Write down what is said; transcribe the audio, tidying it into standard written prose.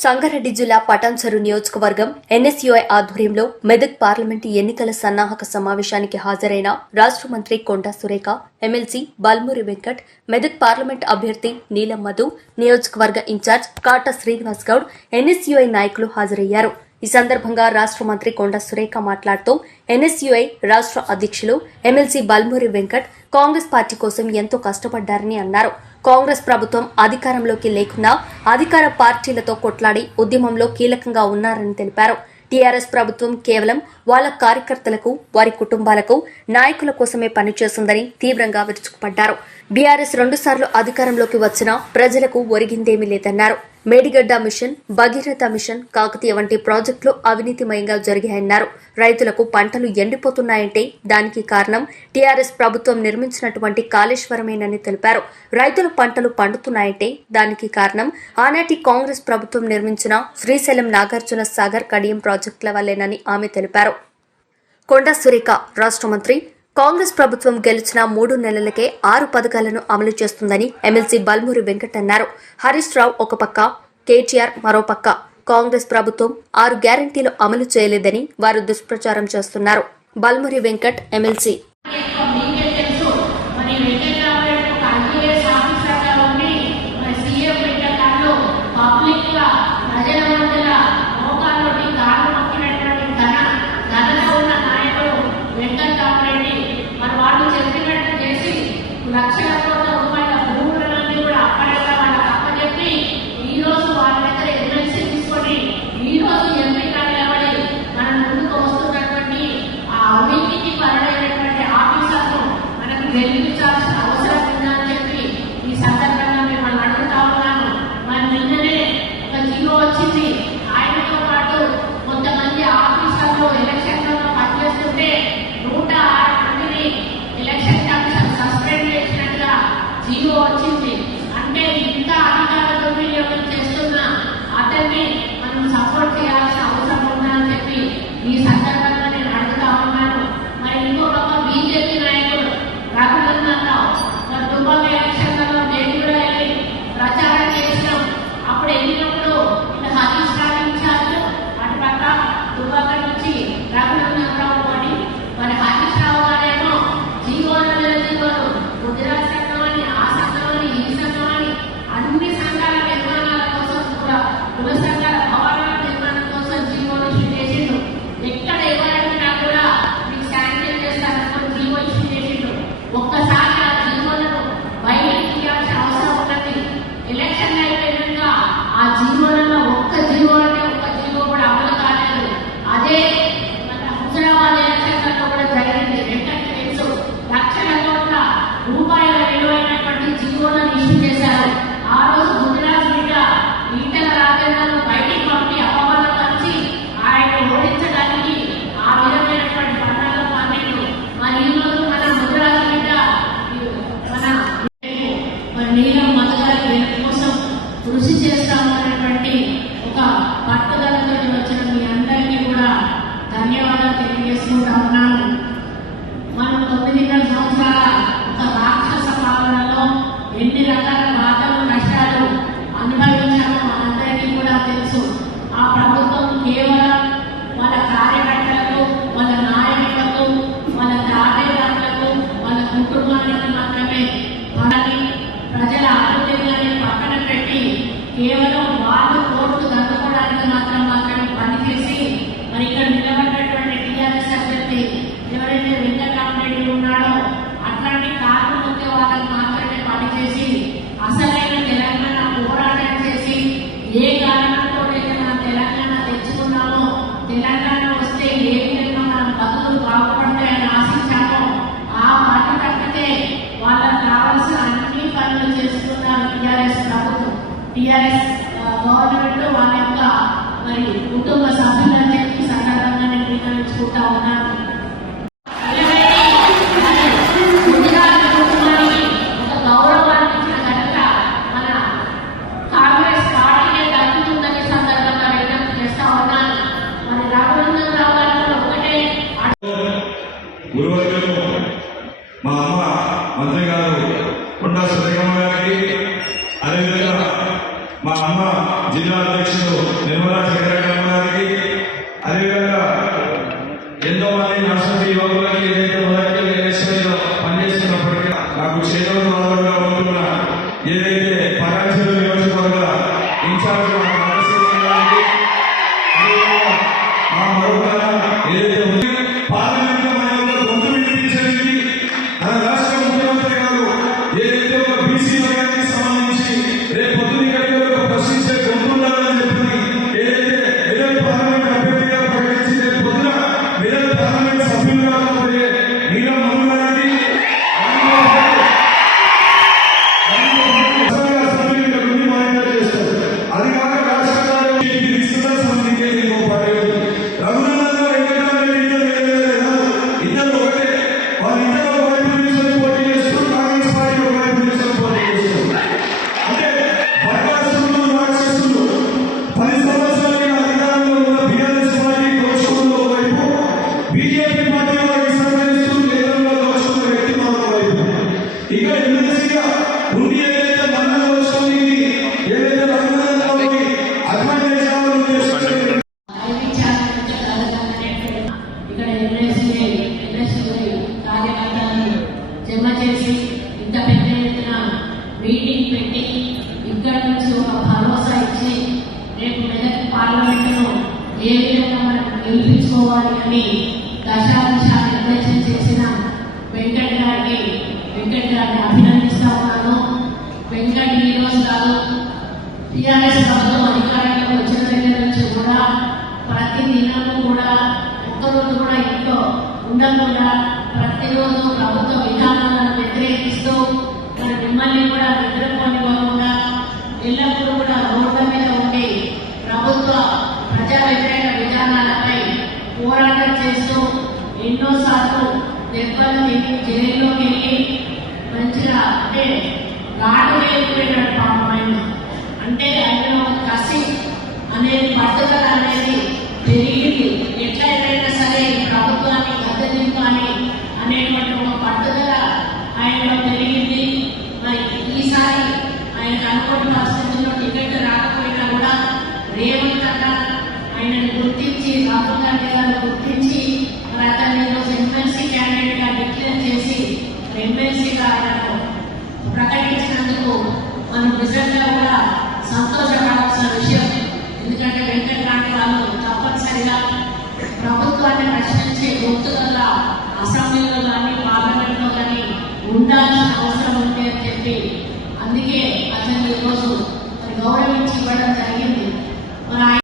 సంగారెడ్డి జిల్లా పటాన్చెరు నియోజకవర్గం ఎన్ఎస్యుఐ ఆధ్వర్యంలో మెదక్ పార్లమెంటు ఎన్నికల సన్నాహక సమావేశానికి హాజరైన రాష్ట్ర మంత్రి కొండా సురేఖ, ఎమ్మెల్సీ బల్మూరి వెంకట్, మెదక్ పార్లమెంట్ అభ్యర్థి నీలం మధు, నియోజకవర్గ ఇన్ఛార్జ్ కాటా శ్రీనివాస్ గౌడ్, ఎన్ఎస్యుఐ నాయకులు హాజరయ్యారు. ఈ సందర్భంగా రాష్ట్ర మంత్రి కొండా సురేఖ మాట్లాడుతూ ఎన్ఎస్యుఐ రాష్ట్ర అధ్యక్షులు ఎమ్మెల్సీ బల్మూరి వెంకట్ కాంగ్రెస్ పార్టీ కోసం ఎంతో కష్టపడ్డారని అన్నారు. కాంగ్రెస్ ప్రభుత్వం అధికారంలోకి లేకున్నా అధికార పార్టీలతో కొట్లాడి ఉద్యమంలో కీలకంగా ఉన్నారని తెలిపారు. టీఆర్ఎస్ ప్రభుత్వం కేవలం వాళ్ల కార్యకర్తలకు, వారి కుటుంబాలకు, నాయకుల కోసమే పనిచేస్తుందని తీవ్రంగా విరుచుకుపడ్డారు. బీఆర్ఎస్ 2 సార్లు అధికారంలోకి వచ్చినా ప్రజలకు ఒరిగిందేమీ లేదన్నారు. మేడిగడ్డ మిషన్, భగీరథ మిషన్, కాకతీయ వంటి ప్రాజెక్టులు అవినీతిమయంగా జరిగాయన్నారు. రైతులకు పంటలు ఎండిపోతున్నాయంటే దానికి కారణం టీఆర్ఎస్ ప్రభుత్వం నిర్మించినటువంటి కాళేశ్వరమేనని తెలిపారు. రైతుల పంటలు పండుతున్నాయంటే దానికి కారణం ఆనాటి కాంగ్రెస్ ప్రభుత్వం నిర్మించిన శ్రీశైలం నాగార్జున సాగర్ కడియం ప్రాజెక్టుల వల్లేనని ఆమె తెలిపారు. కొండా సురేఖ, రాష్ట్ర మంత్రి, కాంగ్రెస్ ప్రభుత్వం గెలిచిన 3 నెలలకే 6 పథకాలను అమలు చేస్తుందని ఎమ్మెల్సీ బల్మూరి వెంకట్ అన్నారు. హరీష్ రావు ఒక పక్క, కేటీఆర్ మరో పక్క కాంగ్రెస్ ప్రభుత్వం 6 గ్యారంటీలు అమలు చేయలేదని వారు దుష్ప్రచారం చేస్తున్నారు. బల్మూరి వెంకట్, ఎమ్మెల్సీ. లక్షల కోట్ల రూపాయల భూములన్నీ కూడా అప్పటిగా వాళ్ళకి అప్పచెప్పి ఈ రోజు వాళ్ళ దగ్గర ఎమ్మెల్సీ తీసుకొని ఈ రోజు ఎంపీగా నిలబడి మన ముందుకు వస్తున్నటువంటి ఆ అవినీతికి పరుడైనటువంటి ఆఫీసర్ను మనకు గెలిపించాల్సిన అవసరం ఉందని చెప్పి ఈ సందర్భంగా మిమ్మల్ని అడుగుతా ఉన్నాను. మరి నిన్ననే ఒక జీవో వచ్చింది. ఆయనతో పాటు కొంతమంది ఆఫీసర్లు ఎలక్షన్లో పనిచేస్తుంటే 106 మందిని ఎలక్షన్ కమిషన్ సస్పెండ్ చేసినట్టుగా జీవో వచ్చింది. అంటే ఇంకా అధికార దుర్వినియోగం చేస్తున్న అతన్ని మనం సపోర్ట్ చేయాల్సిన అవసరం ఉందని చెప్పి ఈ సందర్భంగా నేను అడుగుతా ఉన్నాను. మరి ఇంకొక బీజేపీ నాయకుడు రఘునందన్ రావు మరి దుబ్బాక ఎలక్షన్లలో నేను కూడా వెళ్ళి ప్రచారం చేసినాం. అప్పుడు వెళ్ళినప్పుడు ఇటు హరీష్ రావు ఇన్ఛార్జ్, అటు పక్క దుబ్బాక నుంచి రఘునందన్ రావు అని మరి హరీష్ రావు గారేమో జీవోలు గుజరాత్ సంఘం అని, ఆ సంఘం అని, ఈ సంఘం అని అన్ని సంఘాల నిర్మాణాల కోసం కూడా కుల సంఘాల భవనాల నిర్మాణం కోసం జీవోలు ఇష్యూ చేసిండు. ఎక్కడ ఎవరైనా కూడా మీకు శాంక్షన్ చేస్తారని జీవో ఇష్యూ చేసిండు. ఒక్కసారి ఆ జీవోలను బయటికి తీయాల్సిన అవసరం ఉన్నది. ఎలక్షన్ అయిపోయినాక ఆ జీవోలలో ఒక్క జీవో అంటే ఒక్క జీవో కూడా అమలు కాలేదు. అదే మన హుజరాబాద్ ఎలక్షన్లలో కూడా జరిగింది. వెంటనే తెలుసు, లక్షల కోట్ల రూపాయల విలువైనటువంటి జీవోలను ఇష్యూ చేశారు. ఆ రోజు గుజరాత్ బిడ్డ ఈటల రాజేందర్ను బయటికి పంపి అపవాదపరిచి ఆయన ఓడించడానికి ఆ విధమైనటువంటి పన్నాలు పన్నెండు. మరి ఈ రోజు మన గుజరాత్ బిడ్డ మన నీలం మధు గారి కోసం కృషి చేస్తామన్నటువంటి ఒక పట్టుదలతో వచ్చిన మీ అందరికీ కూడా ధన్యవాదాలు తెలియజేసుకుంటా ఉన్నాను. మనం 9 సంవత్సరాల ఒక రాక్షస పాలనలో ఎన్ని రకాల బాధలు, నష్టాలు అనుభవించామో మనందరికీ కూడా తెలుసు. ఆ ప్రభుత్వం కేవలం వాళ్ళ కార్యకర్తలకు, వాళ్ళ నాయకులకు, వాళ్ళ తాతయ్యలకు, వాళ్ళ కుటుంబానికి మాత్రమే ప్రజల ఆరోగ్యాన్ని పక్కన పెట్టి కేవలం వాళ్ళు కోర్టు దండుకోవడానికి మాత్రమే పనిచేసి మరి ఇక్కడ నిలబడినటువంటి టీఆర్ఎస్ అభ్యర్థి ఎవరైతే వెంకటరామరెడ్డి ఉన్నాడో అట్లాంటి కారణం ఉంటే వాళ్ళకి మాత్రమే పనిచేసి అసలైన తెలంగాణ పోరాటం చేసి ఏ కారణంతో అయితే మనం తెలంగాణ తెచ్చుకున్నామో, తెలంగాణ వస్తే ఏ విధంగా మనం బతుకులు బాగుపడతాయని ఆశించామో ఆ మాట తప్పితే వాళ్ళకి కావాల్సిన అన్ని పనులు చేసుకున్నారు టీఆర్ఎస్ ప్రభుత్వం, టీఆర్ఎస్ గవర్నమెంట్. వాళ్ళ యొక్క మరి కుటుంబ సభ్యులని చెప్పి సందర్భంగా నేను విన్నవించుకుంటా ఉన్నాను. గౌరవాన్ని ఇచ్చిన ఘనత మన కాంగ్రెస్ పార్టీకే మా అమ్మ జిల్లా అధ్యక్షుడు నిర్మలా చంద్రబాబు గారికి, అదేవిధంగా ఎంతో మంది నర్సరీ యువకులకి ఏదైతే మొదటి ఎలక్షన్లో పనిచేస్తున్నప్పటికీ నాకు చేతులు మొదలుగా ఉంటున్న ఏదైతే పటాన్చెరు నియోజకవర్గ ఇన్ఛార్జ్ మా రామశేఖర్ గారికి, అదేవిధంగా మా మరొక ఏదైతే ఉంది పార్లమెంట్ మన యొక్క గొంతు వినిపించడానికి మన రాష్ట్ర ముఖ్యమంత్రి గారు ఏదైతే ఒక బీసీ వర్గానికి సంబంధించి రేపు పొద్దున ఇక్కడికి ఒక ప్రశ్నించే గొంతు ఉండాలని చెప్పి ఏదైతే మెదక్ పార్లమెంట్ అభ్యర్థిగా ప్రకటించి రేపు పొద్దున మెదక్ పార్లమెంట్ సభ్యులుగా కాబోయే నీలం మధు గారికి అది కాక రాష్ట్ర కార్యక్రమం తీసుకున్న సమితికి ఇంకో పార్టీ రఘునందన్ ఇద్దరు ఒకటే, వాళ్ళిద్దరు ఒకవైపు నిల్చొని పోటీ చేస్తూ కాంగ్రెస్ పార్టీ ఒకవైపు నిల్చొని పోటీ చేస్తారు. అంటే బకాసురులు రాక్షసులు 10 సంవత్సరాలుగా అధికారంలో ఉన్న బీఆర్ఎస్ పార్టీ దోషులు ఒకవైపు, బీజేపీ పార్టీ వారికి సహకరిస్తూ కేంద్రంలో దోషుల వ్యక్తి మరొకవైపు. ఇక ఎమ్మెల్సీగా ఉండి ఏదైతే మన దోషుని ఏదైతే రఘునందన్ అడ్వాంటేజ్ చేయాలని ఉద్దేశించి ఇక్కడ ఎన్ఎస్ఏ కార్యకర్తలను జమ చేసి ఇంత పెద్ద ఎత్తున మీటింగ్ పెట్టి ఇక్కడ నుంచి ఒక భరోసా ఇచ్చి రేపు మెదక్ పార్లమెంటును ఏ విధంగా మనం గెలిపించుకోవాలి అని దశాదిశ నిర్దేశం చేసిన వెంకట్ గారిని అభినందిస్తా ఉన్నాను. వెంకట్ ఈ రోజు కాదు, టీఆర్ఎస్ ప్రభుత్వం అధికారంలోకి వచ్చిన దగ్గర నుంచి కూడా ప్రతి దినము కూడా ఒక్కరోజు కూడా ఇంట్లో ఉండకుండా ప్రతిరోజు ప్రభుత్వ విధానాలను వ్యతిరేకిస్తూ మరి మిమ్మల్ని కూడా నిద్రపోనివ్వకుండా ఎల్లప్పుడూ కూడా రోడ్ల మీద ఉండి ప్రభుత్వ ప్రజా వ్యతిరేక విధానాలపై పోరాటం చేస్తూ ఎన్నోసార్లు దెబ్బలు తిని జైల్లోకి వెళ్ళి మంచిగా అంటే ఘాటు వేయకపోయినాడు పాపం ఆయన. అంటే ఆయన ఒక కసి అనేది పట్టుదల అనేది పెరిగింది. ఎట్లయినా సరే ఈ ప్రభుత్వాన్ని గద్దెదింపాలి అనేటువంటి ఒక పట్టుదల ఆయనలో పెరిగింది. మరి ఈసారి ఆయనకు అనుకోని పరిస్థితుల్లో టికెట్ రాకపోయినా కూడా రేవంత్ అన్న ఆయనను గుర్తించి, రాహుల్ గాంధీ గారు గుర్తించి మరి అతన్ని ఈరోజు ఎమ్మెల్సీ క్యాండిడేట్ గా డిక్లేర్ చేసి ఎమ్మెల్సీగా ఆయనను ప్రకటించినందుకు మనం నిజంగా కూడా సంతోషపడాల్సిన విషయం. ఎందుకంటే వెంకట్ లాంటి వాళ్ళు తప్పనిసరిగా ప్రభుత్వాన్ని ప్రశ్నించే గొంతుకల్లా అసెంబ్లీలో కానీ పార్లమెంట్లో కానీ ఉండాల్సిన అవసరం ఉంది అని చెప్పి అందుకే అతన్ని ఈరోజు గౌరవించి ఇవ్వడం జరిగింది. మరి